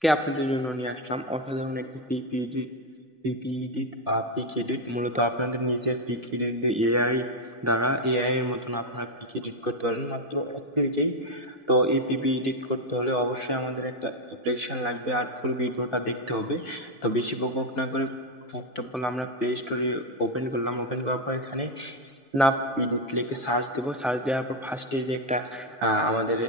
আজকে আপনাদের জন্য নিয়ে আসলাম অসাধারণ একটি পিপি এডিট বা পিক এডিট। মূলত আপনাদের নিজের পিক এডিট দিয়ে এআই এর মতন আপনারা পিক এডিট করতে পারেন মাত্র এক ক্লিকেই। তো এই পিপি এডিট করতে হলে অবশ্যই আমাদের একটা অ্যাপ্লিকেশন লাগবে আর ফুল ভিডিওটা দেখতে হবে। তো বেশি বকবক না করে ফার্স্ট অফ অল আমরা প্লে স্টোরে ওপেন করলাম। ওপেন করার পর এখানে স্ন্যাপ এডিট লিখে সার্চ দেবো। সার্চ দেওয়ার পর ফার্স্টে যে আমাদের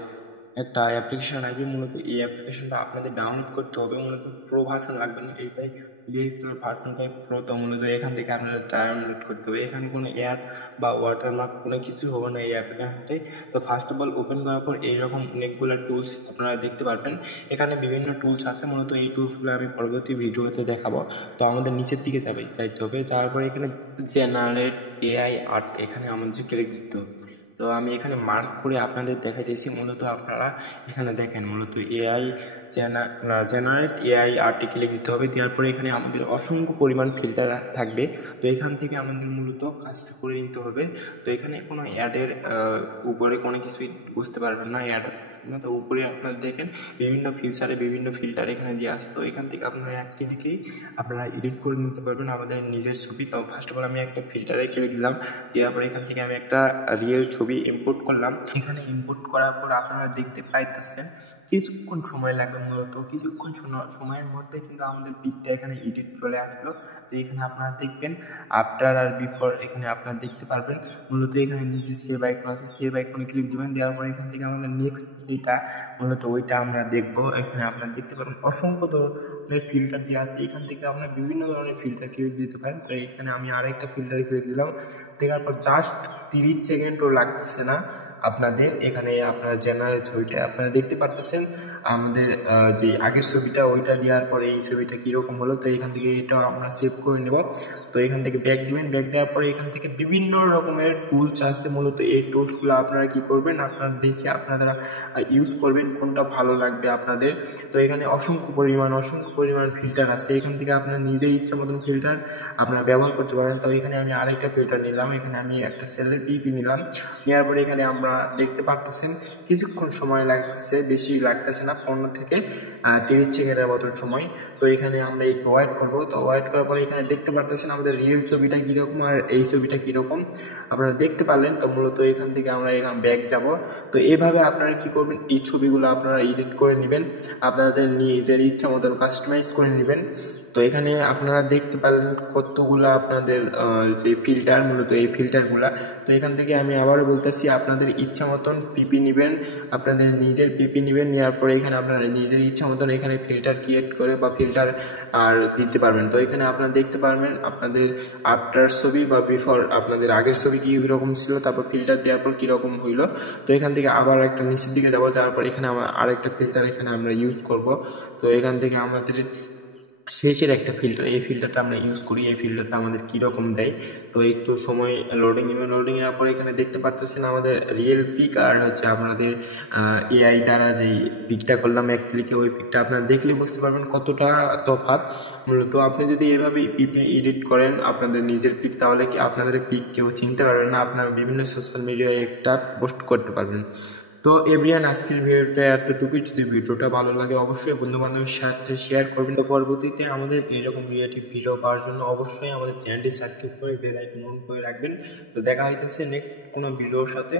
একটা অ্যাপ্লিকেশন আসবে। মূলত এই অ্যাপ্লিকেশনটা আপনাদের ডাউনলোড করতে হবে। মূলত প্রো ভার্সন লাগবে না, এইটাই প্লে ভার্সনটাই প্রো। তো মূলত এখান থেকে আপনাদের ডাউনলোড করতে হবে। এখানে কোনো অ্যাড বা ওয়াটারমার্ক কোনো কিছু হবে না এই অ্যাপ্লিকেশনটাই। তো ফার্স্ট অফ অল ওপেন করার পর এইরকম অনেকগুলো টুলস আপনারা দেখতে পারবেন। এখানে বিভিন্ন টুলস আছে, মূলত এই টুলসগুলো আমি পরবর্তী ভিডিওতে দেখাবো। তো আমাদের নিচের দিকে যাইতে হবে। যাওয়ার পরে এখানে জেনারেট এআই আর্ট এখানে আমাদের ক্লিক দিতে হবে। তো আমি এখানে মার্ক করে আপনাদের দেখাইতেছি। মূলত আপনারা এখানে দেখেন, মূলত জেনারেট এআই আর্টে ক্লিক দিতে হবে। দেওয়ার পরে এখানে আমাদের অসংখ্য পরিমাণ ফিল্টার থাকবে। তো এখান থেকে আমাদের মূলত কাজটা করে নিতে হবে। তো এখানে কোনো অ্যাডের উপরে কোনো কিছুই বুঝতে পারবেন না অ্যাড না। তো উপরে আপনারা দেখেন বিভিন্ন ফিচারে বিভিন্ন ফিল্টার এখানে দিয়ে আসে। তো এখান থেকে আপনারা এক ক্লিকেই আপনারা এডিট করে নিতে পারবেন আমাদের নিজের ছবি। তো ফার্স্ট অফ অল আমি একটা ফিল্টারে ক্লিক দিলাম। দেওয়ার পরে এখান থেকে আমি একটা রিয়েল ছবি ইম্পোর্ট করলাম। এখানে ইম্পোর্ট করার পর আপনারা দেখতে পাইতেছেন কিছুক্ষণ সময় লাগবে। মূলত কিছুক্ষণ সময়ের মধ্যে কিন্তু আমাদের পিকটা এখানে এডিট চলে আসলো। তো এখানে আপনারা দেখবেন আফটার আর বিফোর এখানে আপনারা দেখতে পারবেন। মূলত এখানে নিচে সেভ আইকন আছে, সেভ আইকনে ক্লিক দিবেন। দেওয়ার পরে এখান থেকে আমাদের নেক্সট যেটা মূলত ওইটা আমরা দেখবো। এখানে আপনারা দেখতে পারেন অসংখ্য ধরনের ফিল্টার দিয়ে আছে। এখান থেকে আপনারা বিভিন্ন ধরনের ফিল্টার ক্লিক দিতে পারেন। তো এখানে আমি আরেকটা ফিল্টারে ক্লিক দিলাম। দেওয়ার পর জাস্ট 30 সেকেন্ডও লাগতেছে না আপনাদের। এখানে আপনারা জেনারেল ছবিটা আপনারা দেখতে পারতেছেন। আমাদের যে আগের ছবিটা ওইটা দেওয়ার পরে এই ছবিটা কীরকম হলো। তো এখান থেকে এটাও আমরা সেভ করে নেব। তো এখান থেকে ব্যাক দিবেন। ব্যাক দেওয়ার পরে এখান থেকে বিভিন্ন রকমের টুলস আছে। মূলত এই টুলসগুলো আপনারা কি করবেন, আপনারা দেখে আপনারা ইউজ করবেন কোনটা ভালো লাগবে আপনাদের। তো এখানে অসংখ্য পরিমাণ ফিল্টার আছে। এখান থেকে আপনার নিজের ইচ্ছা মতন ফিল্টার আপনারা ব্যবহার করতে পারেন। তো এখানে আমি আরেকটা ফিল্টার নিলাম। এখানে আমি একটা সেলের পিপি নিলাম। নেওয়ার পরে এখানে আমরা দেখতে পারতেছেন কিছুক্ষণ সময় লাগতেছে, বেশি লাগতেছে না, 15 থেকে 30 সেকেন্ডের মতন সময়। তো এখানে আমরা একটু ওয়েট করবো। তো ওয়েট করার পরে এখানে দেখতে পারতেছেন আমাদের রিয়েল ছবিটা কীরকম আর এই ছবিটা কীরকম আপনারা দেখতে পারলেন। তো মূলত এখান থেকে আমরা এখানে ব্যাক যাব। তো এইভাবে আপনারা কি করবেন, এই ছবিগুলো আপনারা এডিট করে নেবেন, আপনাদের নিজের ইচ্ছা মতন কাস্টমাইজ করে নেবেন। তো এখানে আপনারা দেখতে পারলেন কতগুলো আপনাদের যে ফিল্টার, মূলত এই ফিল্টারগুলা। তো এখান থেকে আমি আবারও বলতেছি আপনাদের ইচ্ছা মতন পিপি নেবেন, আপনাদের নিজের পিপি নেবেন। নেওয়ার পরে এখানে আপনারা নিজের ইচ্ছা মতন এখানে ফিল্টার ক্রিয়েট করে বা ফিল্টার আর দিতে পারবেন। তো এখানে আপনারা দেখতে পারবেন আপনাদের আফটার ছবি বা বিফোর আপনাদের আগের ছবি কীরকম ছিল, তারপর ফিল্টার দেওয়ার পর কীরকম হইলো। তো এখান থেকে আবার একটা নিচের দিকে যাবো। যাওয়ার পর এখানে আমরা আরেকটা ফিল্টার এখানে আমরা ইউজ করব। তো এখান থেকে আমাদের শেষের একটা ফিল্টার, এই ফিল্টারটা আমরা ইউজ করি। এই ফিল্টারটা আমাদের কীরকম দেয়। তো একটু সময় লোডিং নেওয়ার পরে এখানে দেখতে পারতেছেন আমাদের রিয়েল পিক আর হচ্ছে আপনাদের এআই দ্বারা যেই পিকটা করলাম এক ক্লিকে, ওই পিকটা আপনারা দেখলে বুঝতে পারবেন কতটা তফাৎ। মূলত আপনি যদি এইভাবে পিপি এডিট করেন আপনাদের নিজের পিক, তাহলে কি আপনাদের পিক কেউ চিনতে পারবেন না, আপনারা বিভিন্ন সোশ্যাল মিডিয়ায় একটা পোস্ট করতে পারবেন। তো এভরিওয়ান, আজকের ভিডিওটা এতটুকুই। যদি ভিডিওটা ভালো লাগে অবশ্যই বন্ধু বান্ধবের সাথে শেয়ার করবেন। তো পরবর্তীতে আমাদের এইরকম রিলেটিভ ভিডিও পাওয়ার জন্য অবশ্যই আমাদের চ্যানেলটি সাবস্ক্রাইব করে বেল আইকন অন করে রাখবেন। তো দেখা হইতেছে নেক্সট কোনো ভিডিওর সাথে।